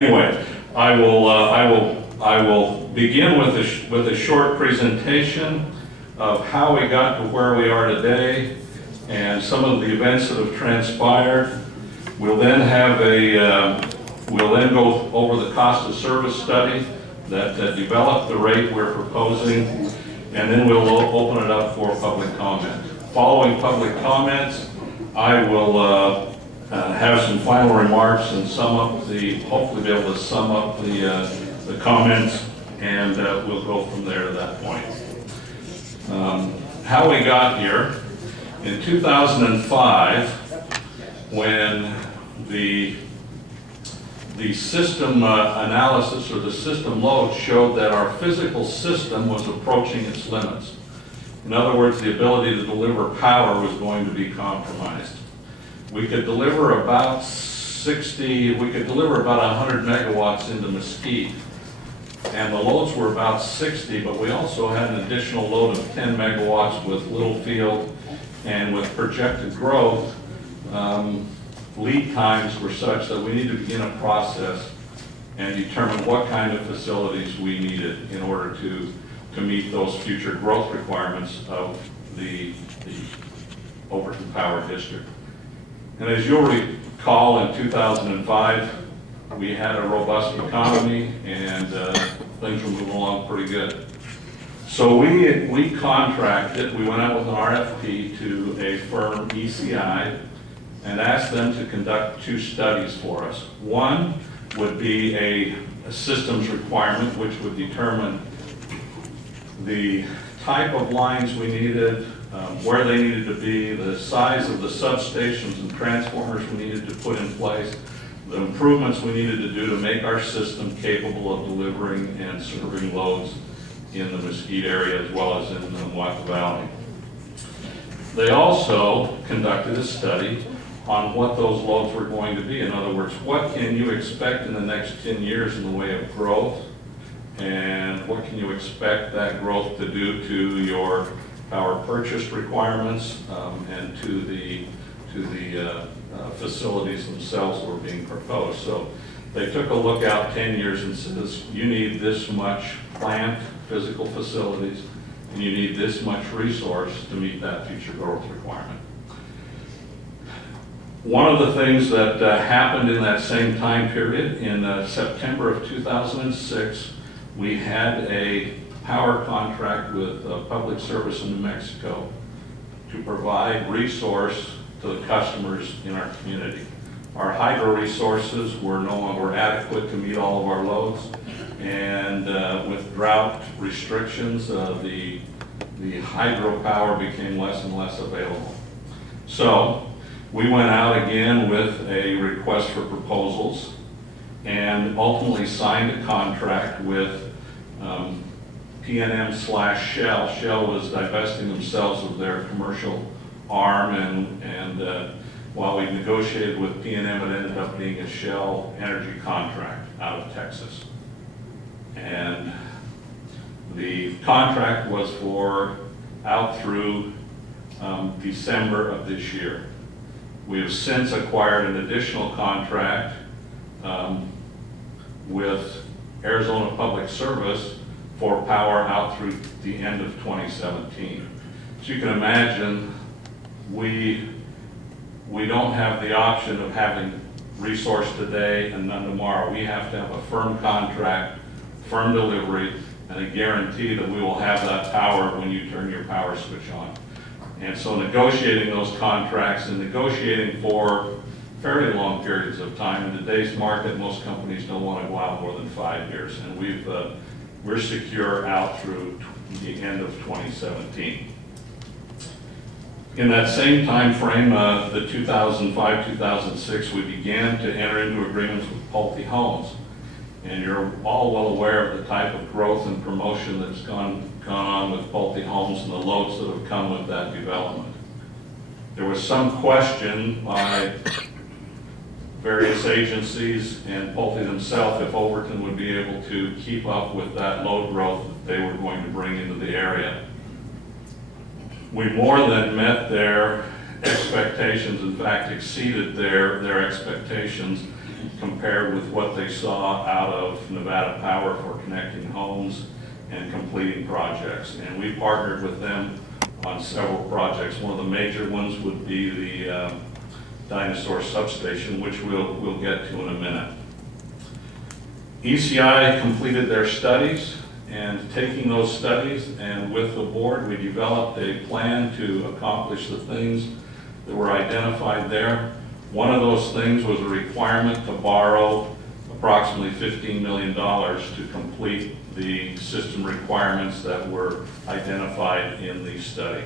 Anyway, I will begin with a short presentation of how we got to where we are today and some of the events that have transpired. We'll then go over the cost of service study that developed the rate we're proposing, and then we'll open it up for public comment. Following public comments, I will have some final remarks and hopefully be able to sum up the comments, and we'll go from there to that point. How we got here, in 2005, when the system analysis or the system load showed that our physical system was approaching its limits. In other words, the ability to deliver power was going to be compromised. We could deliver about 100 megawatts into Mesquite, and the loads were about 60, but we also had an additional load of 10 megawatts with Littlefield, and with projected growth, lead times were such that we needed to begin a process and determine what kind of facilities we needed in order to meet those future growth requirements of the Overton Power District. And as you'll recall, in 2005, we had a robust economy and things were moving along pretty good. So we contracted, we went out with an RFP to a firm, ECI, and asked them to conduct two studies for us. One would be a systems requirement, which would determine the type of lines we needed, where they needed to be, the size of the substations and transformers we needed to put in place, the improvements we needed to do to make our system capable of delivering and serving loads in the Mesquite area as well as in the Mwaka Valley. They also conducted a study on what those loads were going to be. In other words, what can you expect in the next 10 years in the way of growth, and what can you expect that growth to do to your power purchase requirements and to the facilities themselves that were being proposed. So they took a look out 10 years and says, you need this much plant, physical facilities, and you need this much resource to meet that future growth requirement. One of the things that happened in that same time period, in September of 2006, we had a power contract with Public Service in New Mexico to provide resource to the customers in our community. Our hydro resources were no longer adequate to meet all of our loads, and with drought restrictions, the hydropower became less and less available. So we went out again with a request for proposals and ultimately signed a contract with PNM/Shell. Shell was divesting themselves of their commercial arm, and while we negotiated with PNM, it ended up being a Shell energy contract out of Texas. And the contract was out through December of this year. We have since acquired an additional contract with Arizona Public Service for power out through the end of 2017. So you can imagine we don't have the option of having resource today and none tomorrow. We have to have a firm contract, firm delivery, and a guarantee that we will have that power when you turn your power switch on. And so negotiating those contracts and negotiating for fairly long periods of time. In today's market, most companies don't want to go out more than 5 years, and we're secure out through the end of 2017. In that same time frame, the 2005-2006, we began to enter into agreements with Pulte Homes. And you're all well aware of the type of growth and promotion that's gone on with Pulte Homes and the loads that have come with that development. There was some question by various agencies and Pulte themselves if Overton would be able to keep up with that load growth that they were going to bring into the area. We more than met their expectations, in fact exceeded their expectations, compared with what they saw out of Nevada Power for connecting homes and completing projects. And we partnered with them on several projects. One of the major ones would be the Dinosaur substation, which we'll get to in a minute. ECI completed their studies, and taking those studies and with the board, we developed a plan to accomplish the things that were identified there. One of those things was a requirement to borrow approximately $15 million to complete the system requirements that were identified in the study.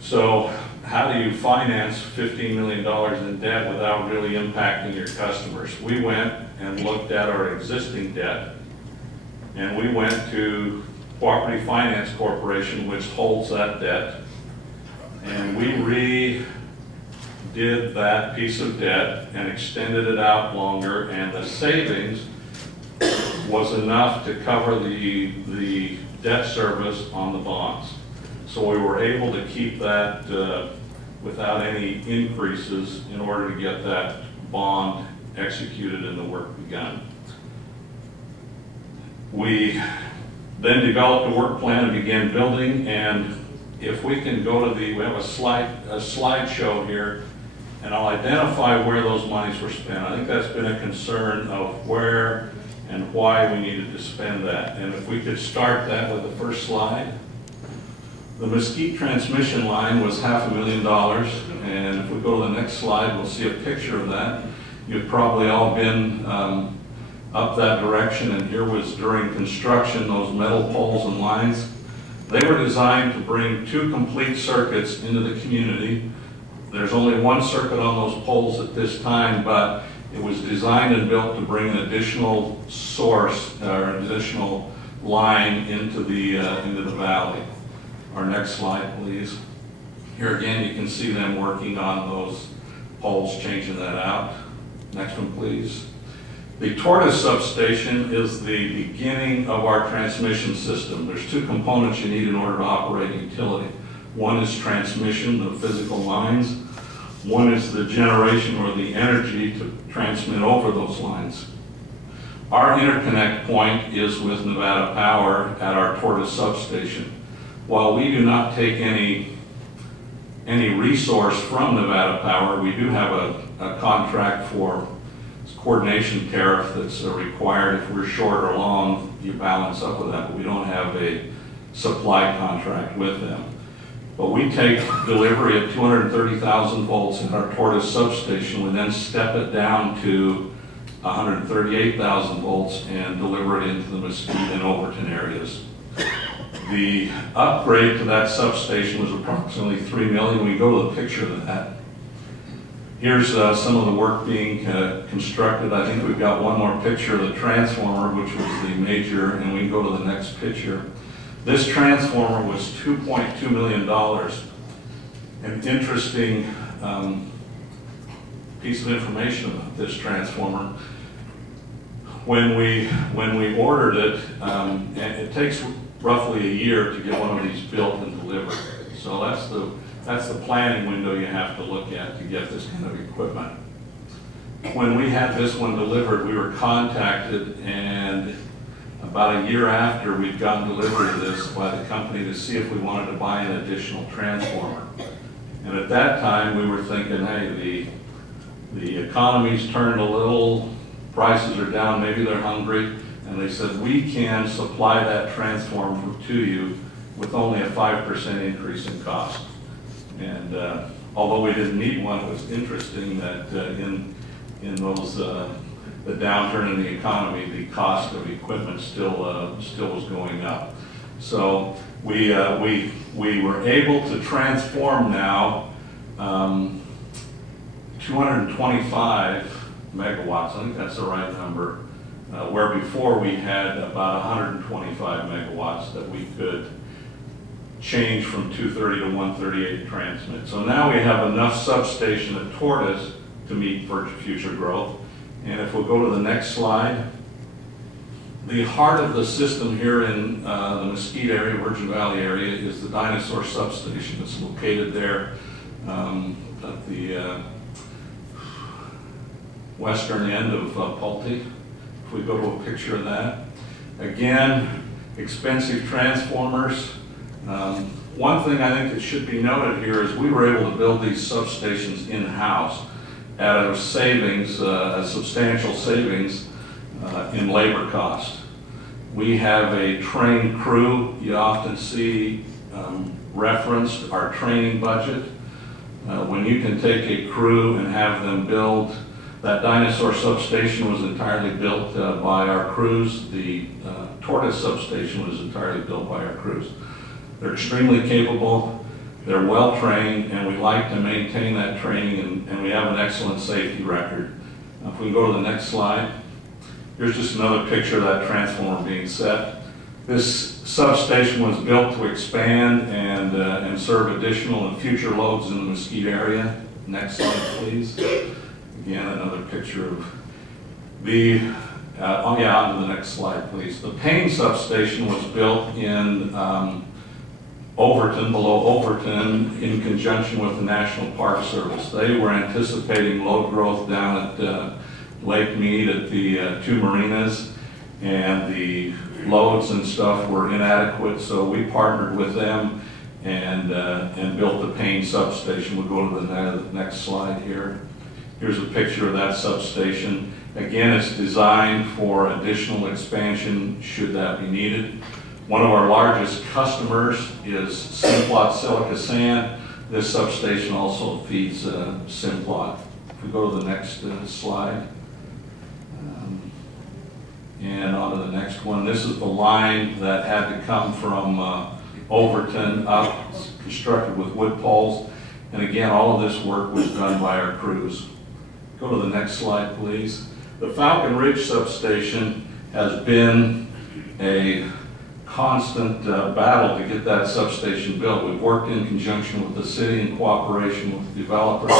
So how do you finance $15 million in debt without really impacting your customers? We went and looked at our existing debt, and we went to Cooperative Finance Corporation, which holds that debt, and we redid that piece of debt and extended it out longer, and the savings was enough to cover the debt service on the bonds. So we were able to keep that without any increases in order to get that bond executed and the work begun. We then developed a work plan and began building, and if we can go to we have a slideshow here, and I'll identify where those monies were spent. I think that's been a concern of where and why we needed to spend that. And if we could start that with the first slide. The Mesquite transmission line was $500,000, and if we go to the next slide, we'll see a picture of that. You've probably all been up that direction, and here was during construction, those metal poles and lines. They were designed to bring 2 complete circuits into the community. There's only 1 circuit on those poles at this time, but it was designed and built to bring an additional source or an additional line into the valley. Our next slide, please. Here again, you can see them working on those poles, changing that out. Next one, please. The Tortoise substation is the beginning of our transmission system. There's 2 components you need in order to operate a utility. One is transmission, the physical lines. One is the generation or the energy to transmit over those lines. Our interconnect point is with Nevada Power at our Tortoise substation. While we do not take any resource from Nevada Power, we do have a contract for coordination tariff that's required. If we're short or long, you balance up with that, but we don't have a supply contract with them. But we take delivery of 230,000 volts in our Tortoise substation. We then step it down to 138,000 volts and deliver it into the Mesquite and Overton areas. The upgrade to that substation was approximately $3 million. We go to the picture of that. Here's some of the work being constructed. I think we've got one more picture of the transformer, which was the major, and we can go to the next picture. This transformer was $2.2 million. An interesting piece of information about this transformer. When we ordered it, and it takes roughly a year to get one of these built and delivered. So that's the planning window you have to look at to get this kind of equipment. When we had this one delivered, we were contacted, and about a year after we'd gotten delivery of this by the company to see if we wanted to buy an additional transformer. And at that time we were thinking, hey, the economy's turned a little, prices are down, maybe they're hungry, and they said, we can supply that transformer to you with only a 5% increase in cost. And although we didn't need one, it was interesting that in those the downturn in the economy, the cost of equipment still was going up. So we were able to transform now 225 megawatts. I think that's the right number. Where before we had about 125 megawatts that we could change from 230 to 138 transmit. So now we have enough substation at Tortoise to meet future growth. And if we'll go to the next slide, the heart of the system here in the Mesquite area, Virgin Valley area, is the Dinosaur substation. It's located there at the western end of Pulte. If we go to a picture of that. Again, expensive transformers. One thing I think that should be noted here is we were able to build these substations in-house at a savings, a substantial savings in labor cost. We have a trained crew. You often see referenced our training budget. When you can take a crew and have them build, that dinosaur substation was entirely built by our crews. The tortoise substation was entirely built by our crews. They're extremely capable, they're well trained, and we like to maintain that training, and we have an excellent safety record. If we can go to the next slide. Here's just another picture of that transformer being set. This substation was built to expand and serve additional and future loads in the Mesquite area. Next slide, please. Again, another picture of the, on to the next slide, please. The Payne substation was built in Overton, below Overton, in conjunction with the National Park Service. They were anticipating load growth down at Lake Mead at the two marinas, and the loads and stuff were inadequate, so we partnered with them and built the Payne substation. We'll go to the next slide here. Here's a picture of that substation. Again, it's designed for additional expansion should that be needed. One of our largest customers is Simplot Silica Sand. This substation also feeds Simplot. If we go to the next slide. And on to the next one. This is the line that had to come from Overton up, constructed with wood poles. And again, all of this work was done by our crews. Go to the next slide, please. The Falcon Ridge substation has been a constant battle to get that substation built. We've worked in conjunction with the city in cooperation with the developer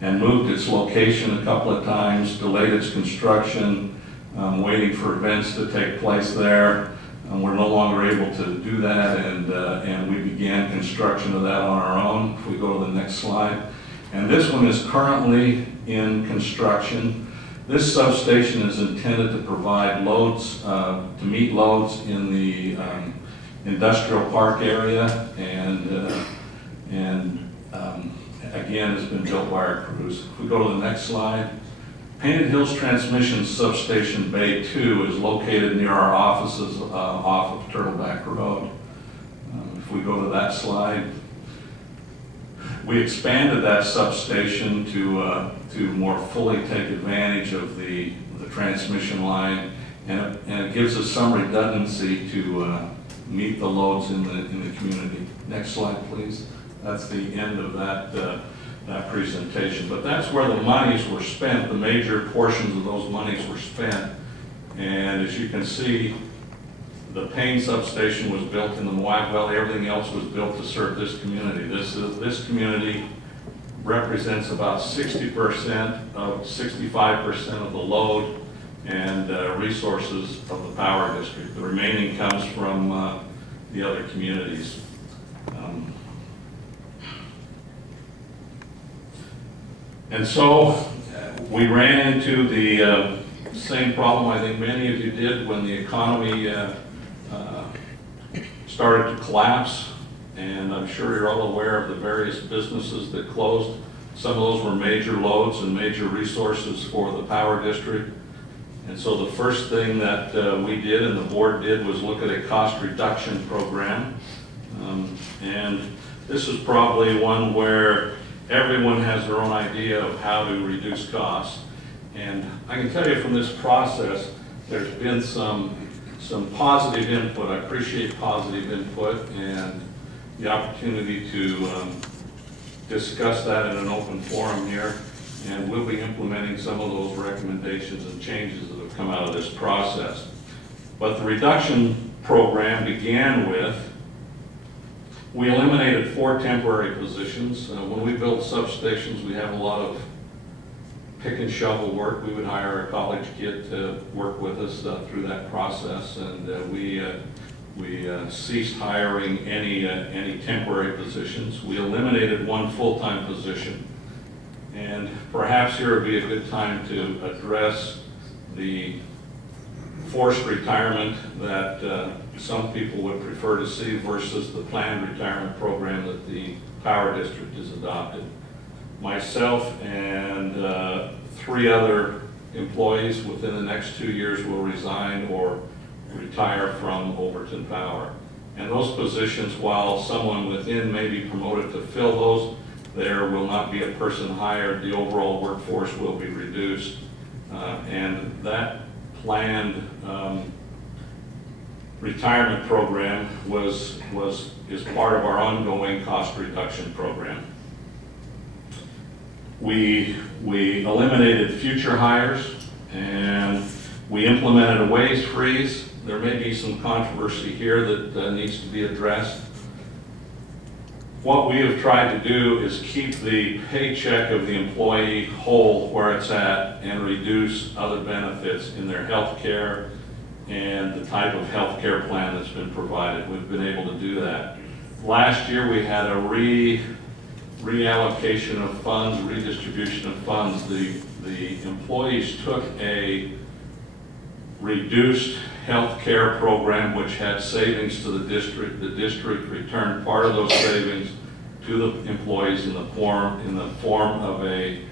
and moved its location a couple of times, delayed its construction, waiting for events to take place there. We're no longer able to do that, and we began construction of that on our own. If we go to the next slide. And this one is currently in construction. This substation is intended to provide loads, to meet loads in the industrial park area, and again, it's been built by our crews. If we go to the next slide. Painted Hills Transmission Substation Bay 2 is located near our offices off of Turtleback Road. If we go to that slide. We expanded that substation to more fully take advantage of the transmission line, and it gives us some redundancy to meet the loads in the community. Next slide, please. That's the end of that presentation. But that's where the monies were spent. The major portions of those monies were spent, and as you can see, the Payne substation was built in the Moab Valley. Everything else was built to serve this community. This community represents about 65% of the load and resources of the power district. The remaining comes from the other communities. And so we ran into the same problem I think many of you did when the economy started to collapse, and I'm sure you're all aware of the various businesses that closed. Some of those were major loads and major resources for the power district. And so the first thing that we did and the board did was look at a cost reduction program. And this is probably one where everyone has their own idea of how to reduce costs. And I can tell you from this process, there's been some positive input. I appreciate positive input and the opportunity to discuss that in an open forum here. And we'll be implementing some of those recommendations and changes that have come out of this process. But the reduction program began with, we eliminated 4 temporary positions. When we build substations, we have a lot of pick and shovel work. We would hire a college kid to work with us through that process, and we ceased hiring any temporary positions. We eliminated 1 full-time position. And perhaps here would be a good time to address the forced retirement that some people would prefer to see versus the planned retirement program that the Power District has adopted. Myself and 3 other employees within the next 2 years will resign or retire from Overton Power. And those positions, while someone within may be promoted to fill those, there will not be a person hired. The overall workforce will be reduced. And that planned retirement program is part of our ongoing cost reduction program. We eliminated future hires, and we implemented a wage freeze. There may be some controversy here that needs to be addressed. What we have tried to do is keep the paycheck of the employee whole where it's at and reduce other benefits in their health care and the type of health care plan that's been provided. We've been able to do that. Last year we had a reallocation of funds, redistribution of funds. The employees took a reduced health care program which had savings to the district. The district returned part of those savings to the employees in the form of a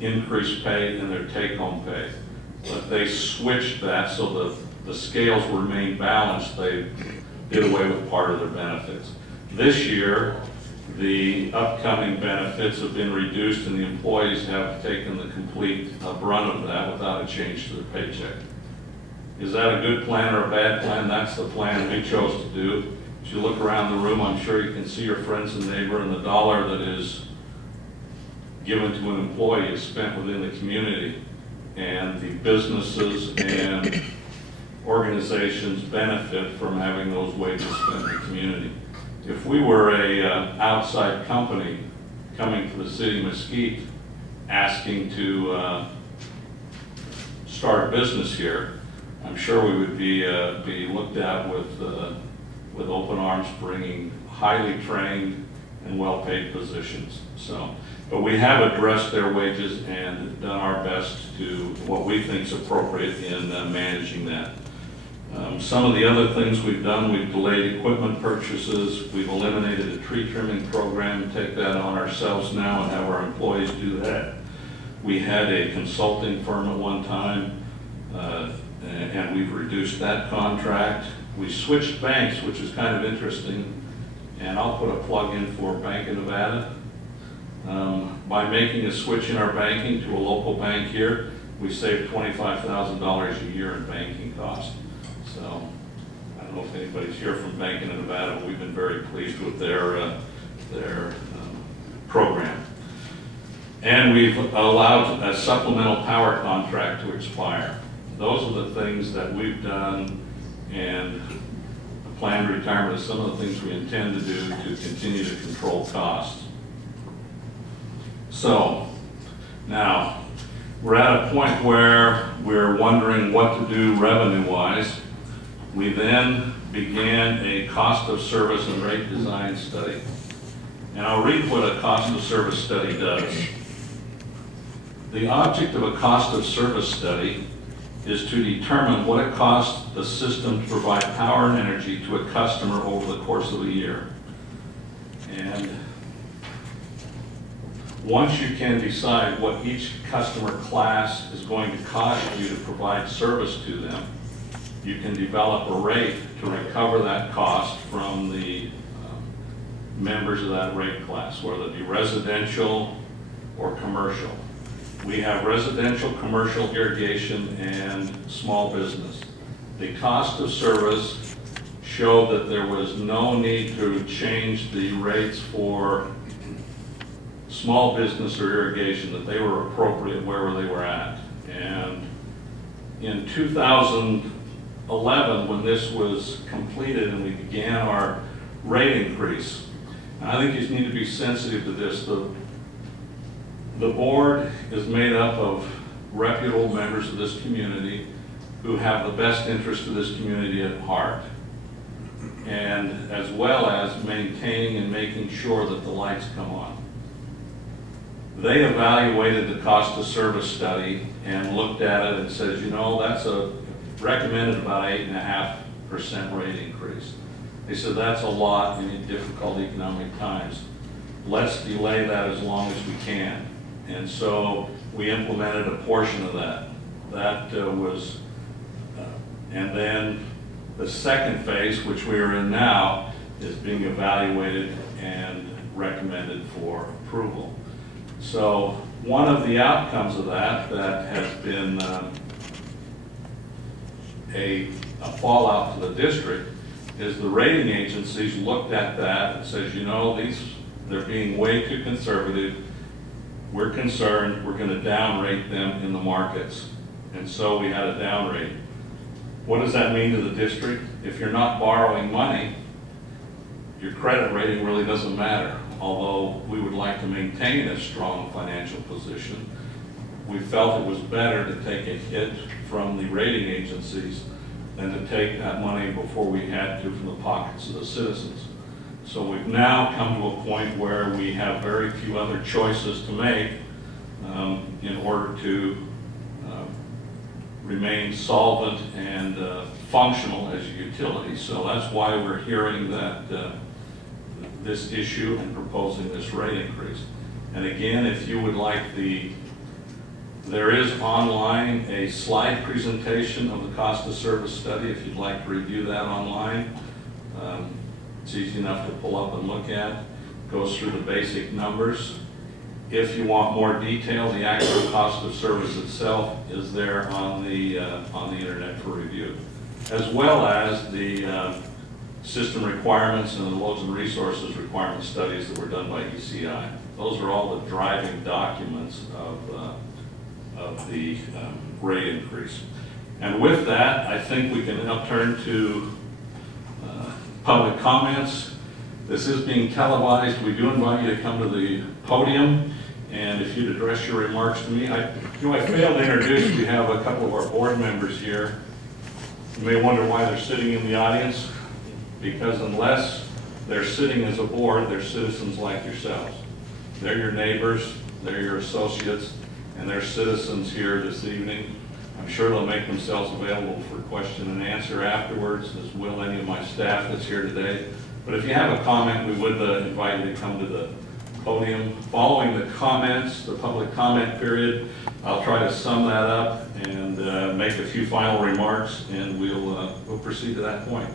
increased pay in their take-home pay. But they switched that so the scales remained balanced. They did away with part of their benefits. This year, the upcoming benefits have been reduced and the employees have taken the complete brunt of that without a change to their paycheck. Is that a good plan or a bad plan? That's the plan we chose to do. As you look around the room, I'm sure you can see your friends and neighbor, and the dollar that is given to an employee is spent within the community, and the businesses and organizations benefit from having those wages spent in the community. If we were a outside company coming to the city of Mesquite asking to start a business here, I'm sure we would be looked at with open arms, bringing highly trained and well-paid positions. So, but we have addressed their wages and done our best to what we think is appropriate in managing that. Some of the other things we've done, we've delayed equipment purchases, we've eliminated a tree trimming program, take that on ourselves now and have our employees do that. We had a consulting firm at one time, and we've reduced that contract. We switched banks, which is kind of interesting, and I'll put a plug in for Bank of Nevada. By making a switch in our banking to a local bank here, we saved $25,000 a year in banking costs. So, I don't know if anybody's here from Bank of Nevada, but we've been very pleased with their program. And we've allowed a supplemental power contract to expire. Those are the things that we've done, and the planned retirement is some of the things we intend to do to continue to control costs. So, now, we're at a point where we're wondering what to do revenue-wise. We then began a cost of service and rate design study. And I'll read what a cost of service study does. The object of a cost of service study is to determine what it costs the system to provide power and energy to a customer over the course of a year. And once you can decide what each customer class is going to cost you to provide service to them, you can develop a rate to recover that cost from the members of that rate class, whether it be residential or commercial. We have residential, commercial, irrigation, and small business. The cost of service showed that there was no need to change the rates for small business or irrigation, that they were appropriate wherever they were at. And in 2011, when this was completed and we began our rate increase, and I think you need to be sensitive to this, the board is made up of reputable members of this community who have the best interest of this community at heart, and as well as maintaining and making sure that the lights come on. They evaluated the cost of service study and looked at it and says, you know, that's recommended about 8.5% rate increase. They said that's a lot in difficult economic times. Let's delay that as long as we can. And so we implemented a portion of that. And then the second phase, which we are in now, is being evaluated and recommended for approval. So one of the outcomes of that has been a fallout to the district is the rating agencies looked at that and says, you know, they're being way too conservative. We're concerned, we're going to downrate them in the markets. And so we had a downrate. What does that mean to the district? If you're not borrowing money, your credit rating really doesn't matter. Although we would like to maintain a strong financial position, we felt it was better to take a hit from the rating agencies than to take that money before we had to from the pockets of the citizens. So we've now come to a point where we have very few other choices to make in order to remain solvent and functional as a utility. So that's why we're hearing that this issue and proposing this rate increase. And again, if you would like there is online a slide presentation of the cost of service study if you'd like to review that online. It's easy enough to pull up and look at. Goes through the basic numbers. If you want more detail, the actual cost of service itself is there on the internet for review, as well as the system requirements and the loads and resources requirement studies that were done by ECI. Those are all the driving documents of the rate increase. And with that, I think we can now turn to public comments. This is being televised. We do invite you to come to the podium, and if you'd address your remarks to me. I failed to introduce, we have a couple of our board members here. You may wonder why they're sitting in the audience, because unless they're sitting as a board, they're citizens like yourselves. They're your neighbors, they're your associates, and they're citizens here this evening. I'm sure they'll make themselves available for question and answer afterwards, as will any of my staff that's here today. But if you have a comment, we would invite you to come to the podium. Following the comments, the public comment period, I'll try to sum that up and make a few final remarks, and we'll proceed to that point.